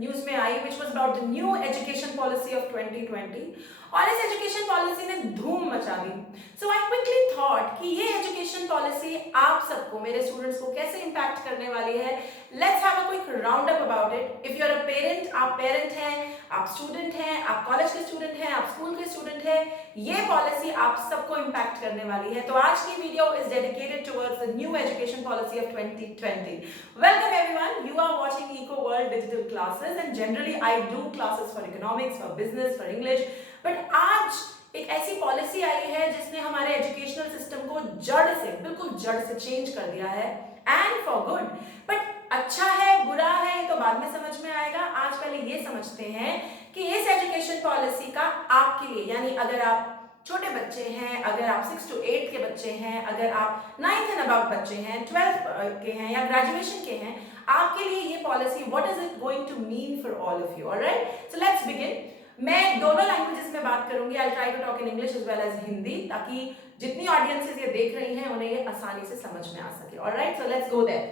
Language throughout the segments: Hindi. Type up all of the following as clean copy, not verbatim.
न्यूज में आई which was about the new education policy of 2020 और इस एजुकेशन पॉलिसी ने धूम मचा दी। सो आई क्विकली थॉट कि ये एजुकेशन पॉलिसी आप सबको, मेरे स्टूडेंट्स को कैसे इंपैक्ट करने वाली है। Let's have a quick round up about it. If you are a parent, आप पेरेंट हैं, आप स्टूडेंट हैं, आप कॉलेज के स्टूडेंट हैं, आप स्कूल के स्टूडेंट हैं, ये पॉलिसी आप सबको इंपैक्ट करने वाली है। तो आज की video is dedicated towards the new education policy of 2020। Welcome everyone, you are watching Eco World Digital Classes and generally I do classes for economics, for business, for English, but आज एक ऐसी पॉलिसी आई है जिसने हमारे एजुकेशनल सिस्टम को जड़ से, बिल्कुल जड़ से चेंज कर दिया है एंड फॉर गुड। बट अच्छा है बुरा है तो बाद में समझ में आएगा। आज पहले ये समझते हैं कि इस एजुकेशन पॉलिसी का आपके लिए, यानी अगर आप छोटे बच्चे हैं, अगर आप 6 to 8 के बच्चे हैं, अगर आप 9th एंड अबव बच्चे हैं, 12 के हैं या ग्रेजुएशन के हैं, आपके लिए ये policy what is it going to mean for all of you. Alright, so let's begin. मैं दोनों लैंग्वेजेस में बात करूंगी। I try to talk in English as well as Hindi, ताकि जितनी ऑडियंसेस ये देख रही हैं उन्हें ये आसानी से समझ में आ सके। Alright, so let's go there.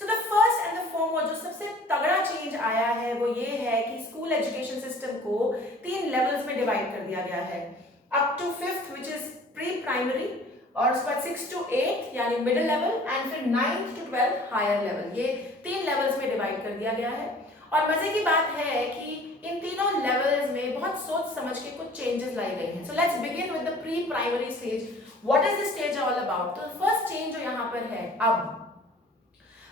So the first and the foremost जो सबसे तगड़ा चेंज आया है वो ये है कि स्कूल एजुकेशन सिस्टम को 3 लेवल्स में डिवाइड कर दिया गया है। Up to 5th which is pre primary, और उसके बाद 6 to 8 यानी मिडिल लेवल, एंड फिर 9th to 12th higher level. ये 3 लेवल्स में डिवाइड कर दिया गया है। और मजे की बात है कि इन तीनों लेवल्स में बहुत सोच समझ के कुछ चेंजेस लाई गई हैं। सो let's begin with the pre primary stage. What is this stage all about? तो फर्स्ट चेंज जो यहाँ पर है, अब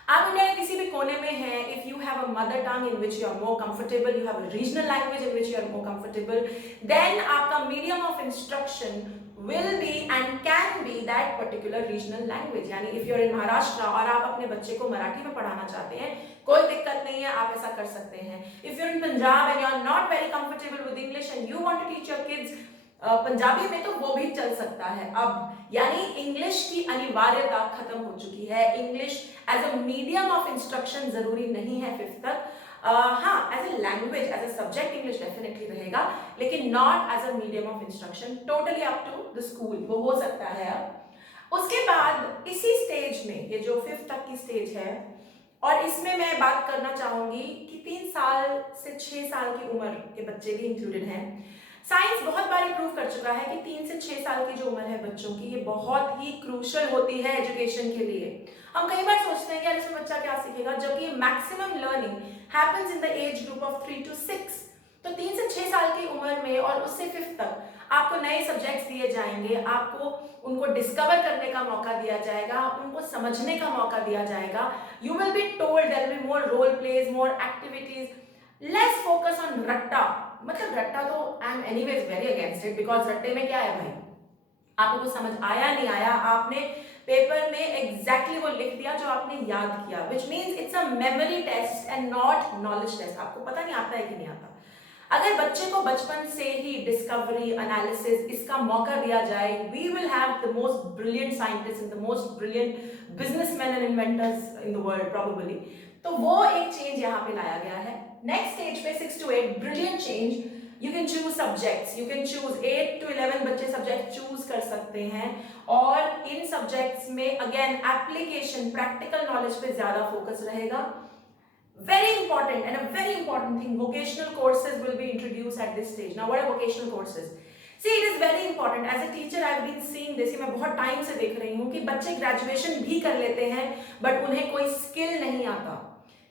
आप इंडिया के किसी भी कोने में हैं, if you have a mother tongue in which you are more comfortable, you have a regional language in which you are more comfortable, then आपका medium of instruction will be and can be that particular regional language। यानी if you're in महाराष्ट्र और आप अपने बच्चे को मराठी में पढ़ाना चाहते हैं, कोई दिक्कत नहीं है, आप ऐसा कर सकते हैं। If you're in Punjab and you're not very comfortable with English and you want to teach your kids Punjabi में, तो वो भी चल सकता है। अब यानी इंग्लिश की अनिवार्यता खत्म हो चुकी है। English as a medium of instruction जरूरी नहीं है 5th तक। हाँ, as a language, as a subject English definitely रहेगा, लेकिन not as a medium of instruction. Totally up to the school वो हो सकता है। अब उसके बाद इसी स्टेज में, ये जो 5th तक की स्टेज है, और इसमें मैं बात करना चाहूंगी कि 3 साल से 6 साल की उम्र के बच्चे भी इंक्लूडेड हैं। साइंस बहुत बार प्रूव कर चुका है कि 3 से 6 साल की जो उम्र है बच्चों की, ये बहुत ही क्रूशियल होती है एजुकेशन के लिए। हम कई बार सोचते हैं कि यार इसमें बच्चा क्या सीखेगा, जबकि maximum learning happens in the age group of 3 to 6। तो 3 से 6 साल की उम्र में और उससे 5th तक आपको नए सब्जेक्ट्स दिए जाएंगे, आपको उनको डिस्कवर करने का मौका दिया जाएगा, उनको समझने का मौका दिया जाएगा। You will be told, there will be more role plays, more activities, less focus on रट्टा। मतलब रट्टा तो I am anyways very against it, because रट्टे में क्या है भाई, आपको कुछ समझ आया नहीं आया, आपने पेपर में एग्जैक्टली वो लिख दिया जो आपने याद किया, which means it's a memory test and not knowledge test. आपको पता नहीं आता है कि नहीं आता। अगर बच्चे को बचपन से ही डिस्कवरी, एनालिसिस, इसका मौका दिया जाए, we will have the most brilliant scientist and the most brilliant businessman and inventors in the world probably. तो वो एक चेंज यहाँ पे लाया गया है। नेक्स्ट स्टेज पे 6 to 8, brilliant change. You can choose subjects, you can choose 8 to 11 बच्चे सब्जेक्ट चूज कर सकते हैं, और इन सब्जेक्ट्स में अगेन एप्लीकेशन, प्रैक्टिकल नॉलेज पे ज्यादा फोकस रहेगा। Very important and a very important thing, vocational courses will be introduced at this stage. Now what are vocational courses? See, it is very important. As a teacher, I have been seeing this. मैं बहुत टाइम से देख रही हूँ कि बच्चे ग्रेजुएशन भी कर लेते हैं बट उन्हें कोई स्किल नहीं आता।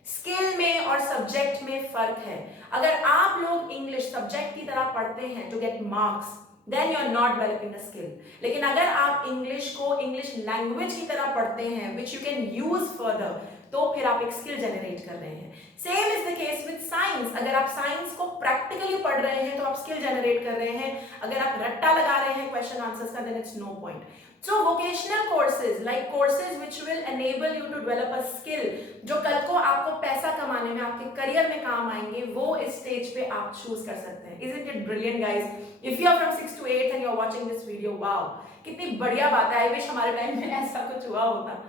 स्किल में और सब्जेक्ट में फर्क है। अगर आप लोग इंग्लिश सब्जेक्ट की तरह पढ़ते हैं to get marks, then you are not developing a skill. लेकिन अगर आप इंग्लिश को इंग्लिश लैंग्वेज की तरह पढ़ते हैं which you can use further, तो फिर आप एक स्किल जनरेट कर रहे हैं। Same is the case with science. अगर आप साइंस को प्रैक्टिकली पढ़ रहे हैं तो आप स्किल जनरेट कर रहे हैं। अगर आप रट्टा लगा रहे हैं क्वेश्चन आंसर्स का, then it's no point. So vocational courses, like courses which will enable you to develop a skill, जो कल को आपको पैसा कमाने में, आपके करियर में काम आएंगे, वो इस स्टेज पे आप चूज कर सकते हैं। Isn't it brilliant, guys? If you are from 6 to 8 and you are watching this video, wow, कितनी बढ़िया बात है। I wish हमारे टाइम में ऐसा कुछ हुआ होता।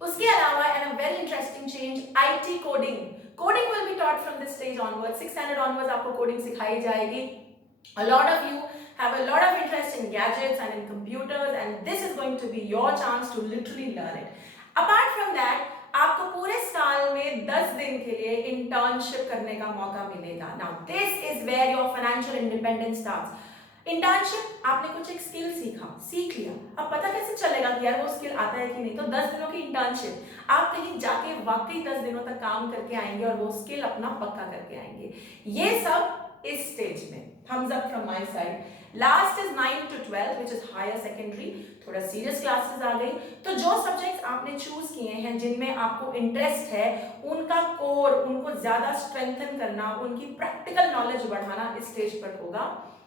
उसके अलावा and a very interesting change, IT coding. Coding will be taught from this stage onwards. 6 standard onwards आपको coding सिखाई जाएगी। A lot of you have a lot of interest in gadgets and in computers, and this is going to be your chance to literally learn it. Apart from that, आपको पूरे साल में 10 दिन के लिए इंटर्नशिप इंटर्नशिप करने का मौका मिलेगा। Now this is where your financial independence starts. Internship, आपने कुछ एक स्किल सीख लिया, अब पता कैसे चलेगा कि यार वो स्किल आता है कि नहीं? तो 10 दिनों की इंटर्नशिप, आप कहीं जाके वाकई 10 दिनों तक काम करके आएंगे और वो स्किल अपना पक्का करके आएंगे। ये सब इस स्टेज में thumbs up from my side. Last is 9 to 12 which is higher secondary, थोड़ा सीरियस क्लासेस आ गई। तो जो सब्जेक्ट्स आपने चूज किए हैं, जिनमें आपको इंटरेस्ट है, उनका कोर, उनको ज्यादा स्ट्रेंथन करना, उनकी प्रैक्टिकल नॉलेज बढ़ाना इस स्टेज पर होगा।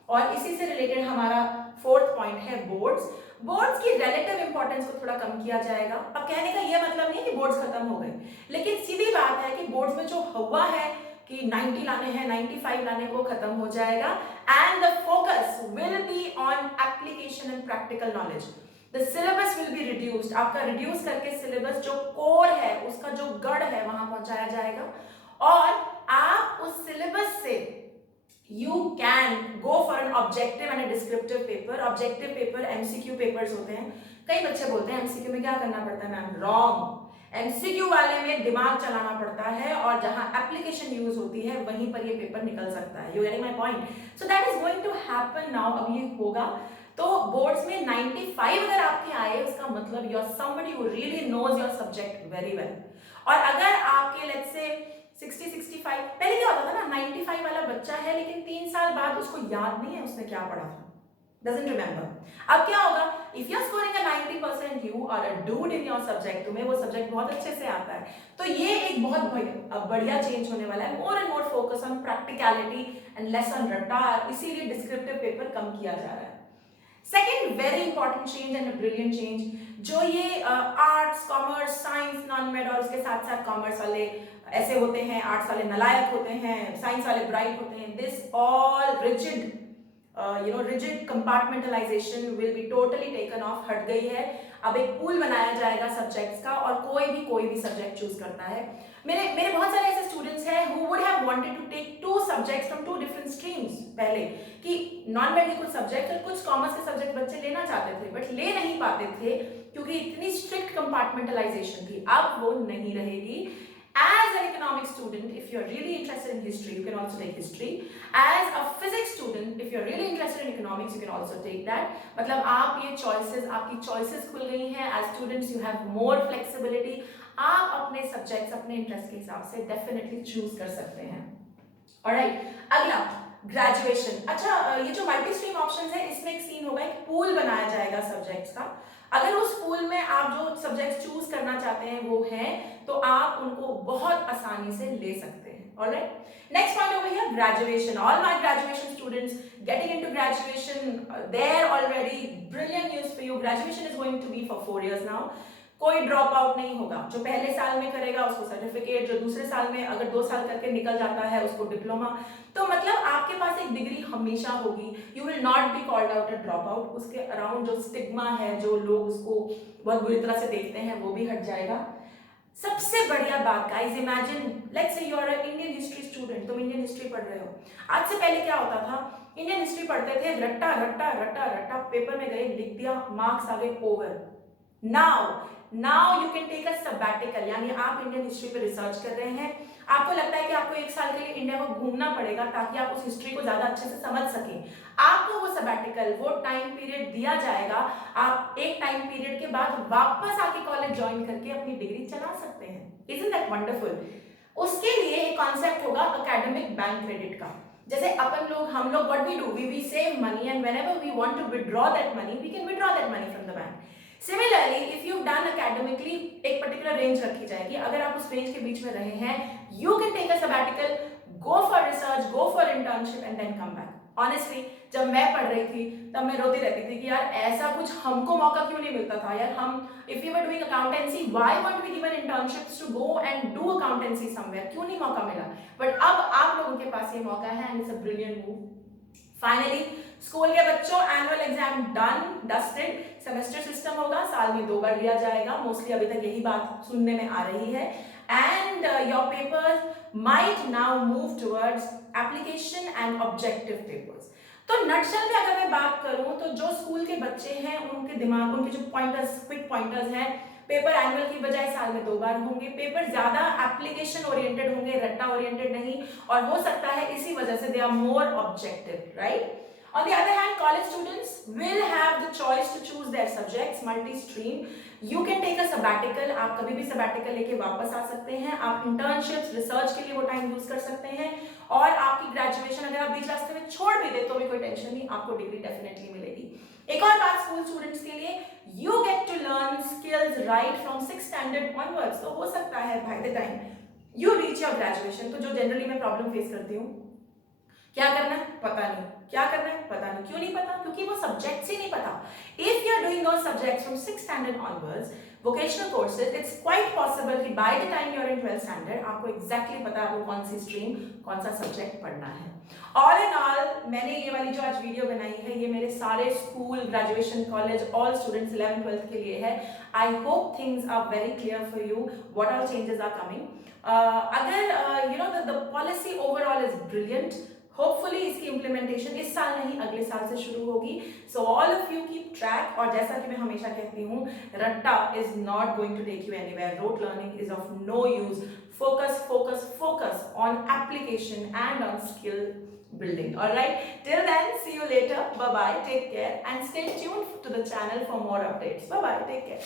और इसी से रिलेटेड हमारा फोर्थ पॉइंट है बोर्ड्स। बोर्ड्स की रिलेटिव इंपॉर्टेंस को थोड़ा कम किया जाएगा। अब कहने का ये मतलब नहीं है कि बोर्ड्स खत्म हो गए, लेकिन सीधी बात है कि बोर्ड्स में जो हुआ है कि 90 लाने हैं, 95 लाने, वो खत्म हो जाएगा। And the focus will be on application and practical knowledge. The syllabus will be reduced, आपका रिड्यूस करके सिलेबस जो कोर है, उसका जो गढ़ है, वहां पहुंचाया जाएगा। और आप उस सिलेबस से you can go for an objective and a descriptive paper. Objective paper MCQ papers होते हैं। कई बच्चे बोलते हैं MCQ में क्या करना पड़ता है मैम? रॉन्ग। MCQ वाले में दिमाग चलाना पड़ता है और जहां एप्लीकेशन यूज होती है वहीं पर ये पेपर निकल सकता है। You getting my point? So that is going to happen now. अब ये होगा। तो बोर्ड्स में 95 अगर आपके आए, उसका मतलब you are somebody who really knows your subject very well. और अगर आपके let's say 60-65, पहले क्या होता था ना, 95 वाला बच्चा है लेकिन 3 साल बाद उसको याद नहीं है उसने क्या पढ़ा था, doesn't remember। अब क्या होगा, if you are scoring a 90%, you are a dude in your subject, तुम्हें वो सब्जेक्ट बहुत अच्छे से आता है। तो ये एक बहुत बढ़िया चेंज होने वाला है। More and more focus on practicality and less on रट्टा, इसीलिए डिस्क्रिप्टिव पेपर कम किया जा रहा है। Second very important change and brilliant change, जो ये arts, commerce, science, non made और उसके साथ साथ कॉमर्स वाले ऐसे होते हैं, आर्ट्स वाले नलायक होते हैं, साइंस वाले ब्राइट होते हैं, this all rigid rigid compartmentalisation will be totally taken of, हट गई है। अब एक पूल बनाया जाएगा सब्जेक्ट्स का और कोई भी सब्जेक्ट चूज करता है। मेरे बहुत सारे ऐसे स्टूडेंट्स हैं who would have wanted to take 2 subjects from 2 different streams पहले, कि नॉन मेडिकल सब्जेक्ट और कुछ कॉमर्स के सब्जेक्ट बच्चे लेना चाहते थे बट ले नहीं पाते थे क्योंकि इतनी स्ट्रिक्ट कंपार्टमेंटलाइजेशन थी। अब वो नहीं रहेगी। As an economics student, if you're really interested in history, you can also take history. As a physics student, if you're really interested in economics, you can also take that. मतलब आप ये choices, आपकी choices खुल गई हैं। As students, you have more flexibility. आप अपने subjects, अपने interest के हिसाब से definitely choose कर सकते हैं। Alright, अगला ग्रेजुएशन। अच्छा, ये जो मल्टी स्ट्रीम ऑप्शंस है, इसमें एक सीन होगा, एक पूल बनाया जाएगा सब्जेक्ट्स का। अगर उस पूल में आप जो सब्जेक्ट्स चूज करना चाहते हैं वो हैं, तो आप उनको बहुत आसानी से ले सकते हैं। Alright, next point over here, graduation. All my graduation students getting into graduation, there already brilliant news for you. Graduation is going to be for 4 years now. कोई ड्रॉप आउट नहीं होगा। जो पहले साल में करेगा उसको सर्टिफिकेट, जो दूसरे साल में अगर 2 साल करके निकल जाता है उसको डिप्लोमा। तो मतलब आपके पास एक डिग्री हमेशा होगी। You will not be called out a drop out. उसके अराउंड जो स्टिग्मा है, जो लोग उसको बहुत बुरी तरह से देखते हैं, वो भी हट जाएगा। सबसे बढ़िया बात guys, imagine let's say you are a Indian history student, तुम इंडियन हिस्ट्री पढ़ रहे हो। आज से पहले क्या होता था, इंडियन हिस्ट्री पढ़ते थे, रट्टा रट्टा रट्टा रट्टा, पेपर में गए, लिख दिया, मार्क्स आ गए, over. Now you can take a sabbatical, यानी आप इंडियन हिस्ट्री पे रिसर्च कर रहे हैं, आपको लगता है कि आपको 1 साल के लिए इंडिया को घूमना पड़ेगा ताकि आप उस हिस्ट्री को ज्यादा अच्छे से समझ सकें। आपको वो सबैटिकल, वो टाइम पीरियड दिया जाएगा। आप एक टाइम पीरियड के बाद वापस आके कॉलेज ज्वाइन करके अपनी डिग्री चला सकते हैं। Isn't that wonderful? उसके लिए एक कॉन्सेप्ट होगा एकेडमिक बैंक क्रेडिट का। जैसे हम लोग what we do, we save money and whenever we want to withdraw that money, we can withdraw that money from the bank. Similarly if you done academically, एक पर्टिकुलर रेंज रखी जाएगी, अगर आप उस रेंज के बीच में रहे हैं, you can take a sabbatical, go for research, go for internship and then come back. Honestly जब मैं पढ़ रही थी तब मैं रोती रहती थी कि यार ऐसा कुछ हमको मौका क्यों नहीं मिलता था यार। हम if you were doing accountancy, why won't we given internships to go and do accountancy somewhere, क्यों नहीं मौका मिला? बट अब आप लोगों के पास ये मौका है and it's a brilliant move. Finally school के बच्चों, annual exam done dusted. Semester system होगा, साल में 2 बार लिया जाएगा। मोस्टली अभी तक यही बात सुनने में आ रही है। And your papers might now move towards application and objective papers. तो नटशल में अगर मैं बात करूं तो जो स्कूल के बच्चे हैं, उनके दिमाग, उनके जो पॉइंटर्स, क्विक पॉइंटर्स हैं, पेपर एनुअल की बजाय साल में 2 बार होंगे, पेपर ज्यादा एप्लीकेशन ओरिएंटेड होंगे, रट्टा ओरिएंटेड नहीं, और हो सकता है इसी वजह से they are more objective, right? On the other hand, college students will have the choice to choose their subjects multi-stream. You can take a sabbatical. आप कभी भी sabbatical लेके वापस आ सकते हैं. आप internships, research के लिए वो time use कर सकते हैं. और आपकी graduation अगर आप बीच रास्ते में छोड़ भी दे तो भी कोई टेंशन नहीं, आपको डिग्री डेफिनेटली मिलेगी. एक और बात स्कूल स्टूडेंट्स के लिए, you get to learn skills right from 6th standard onwards. तो हो सकता है by the time you reach your graduation, तो जो generally मैं problem face करती हूँ, क्या करना है पता नहीं, क्या करना है पता नहीं. क्यों नहीं पता? क्योंकि वो सब्जेक्ट्स ही नहीं पता. If you are doing those subjects from 6th standard onwards, vocational courses, it's quite possible कि by the time you are in 12th standard आपको एग्जैक्टली पता है आपको कौन सी स्ट्रीम, कौन सा सब्जेक्ट पढ़ना है. ऑल इन ऑल, मैंने ये वाली जो आज वीडियो बनाई है, ये मेरे सारे school, graduation, college, all students 11th 12th के लिए है. I hope things are very clear for you, what all changes are coming. अगर you know the policy overall is brilliant. Hopefully इसकी इम्प्लीमेंटेशन इस साल नहीं अगले साल से शुरू होगी. So all of you keep track. और जैसा कि मैं हमेशा कहती हूँ, रट्टा is not going to take you anywhere. Rote learning is of no use. Focus focus focus on application and on skill building. All right, till then, see you later. Bye bye, take care, and stay tuned to the channel for more updates. Bye bye, take care.